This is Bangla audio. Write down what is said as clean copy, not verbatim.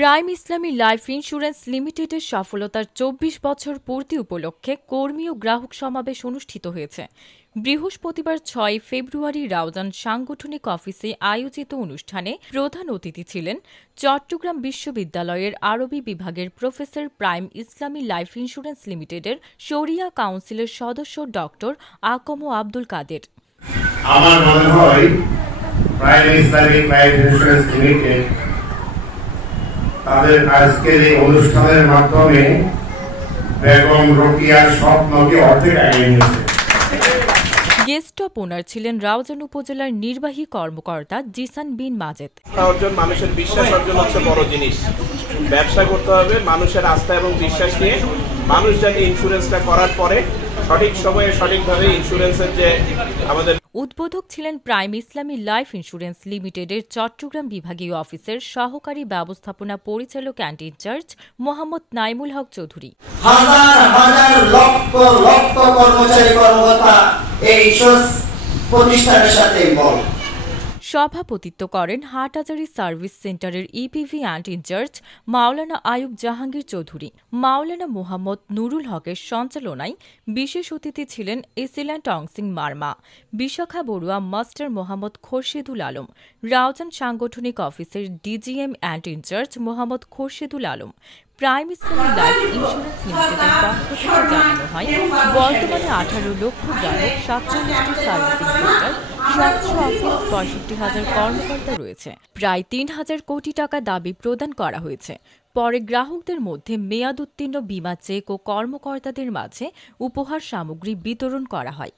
প্রাইম ইসলামী লাইফ ইন্স্যুরেন্স লিমিটেডের সফলতার ২৪ বছর পূর্তি উপলক্ষে কর্মী ও গ্রাহক সমাবেশ অনুষ্ঠিত হয়েছে। বৃহস্পতিবার ৬ ফেব্রুয়ারি রাউজান সাংগঠনিক অফিসে আয়োজিত অনুষ্ঠানে প্রধান অতিথি ছিলেন চট্টগ্রাম বিশ্ববিদ্যালয়ের আরবি বিভাগের professor, prime Islami life insurance লিমিটেডের শরিয়া কাউন্সিলের সদস্য ডক্টর আকম আব্দুল কাদের। আমার মনে হয় prime Islamic life insurance limited তাদের আজকের এই অনুষ্ঠানের মাধ্যমে বেগম রোকিয়ার স্বপ্নকে অর্ধেক এগিয়ে নিয়েছে। গেস্ট অব অনার ছিলেন রাউজান উপজেলার নির্বাহী কর্মকর্তা জিসান বিন মাজেদ। মানুষের বিশ্বাস অর্জন হচ্ছে বড় জিনিস। ব্যবসা করতে হবে মানুষের আস্থা এবং বিশ্বাস নিয়ে। মানুষ জানি ইন্স্যুরেন্সটা করার পরে সঠিক সময়ে সঠিকভাবে ইন্স্যুরেন্সের যে আমাদের উদ্বোধক ছিলেন প্রাইম ইসলামী লাইফ ইন্স্যুরেন্স লিমিটেডের চট্টগ্রাম বিভাগীয় অফিসের সহকারী ব্যবস্থাপনা পরিচালক অ্যান্ড ইনচার্জ মোহাম্মদ নাইমুল হক চৌধুরী। হাজার হাজার লক্ষ লক্ষ কর্মচারী কর্মকর্তা এই প্রতিষ্ঠানের সাথে সভাপতিত্ব করেন হাটহাজারী সার্ভিস সেন্টারের EPV and in-charge Maulana Ayub Jahangir Chowdhury. Maulana Mohammad Nurul হকের সঞ্চালনায় বিশেষ অতিথি ছিলেন এসিল্যান্ড টংসিং মারমা, বিশাখা বড়ুয়া, মাস্টার মোহাম্মদ খোরশেদুল আলম। রাউজান সাংগঠনিক অফিসের DGM and in-charge Mohammad Khorshedul Alam. Prime Islami life insurance লিমিটেডের পক্ষ থেকে জানানো হয়, বর্তমানে ১৮ লক্ষ গ্রাহক, ৪৭টি সার্ভিসিং সেন্টার, ৭০০ অফিস, ৬৫,০০০ কর্মকর্তা রয়েছে। প্রায় ৩,০০০ কোটি টাকা দাবি প্রদান করা হয়েছে। পরে গ্রাহকদের মধ্যে মেয়াদ উত্তীর্ণ বিমা চেক ও কর্মকর্তাদের মাঝে উপহার সামগ্রী বিতরণ করা হয়।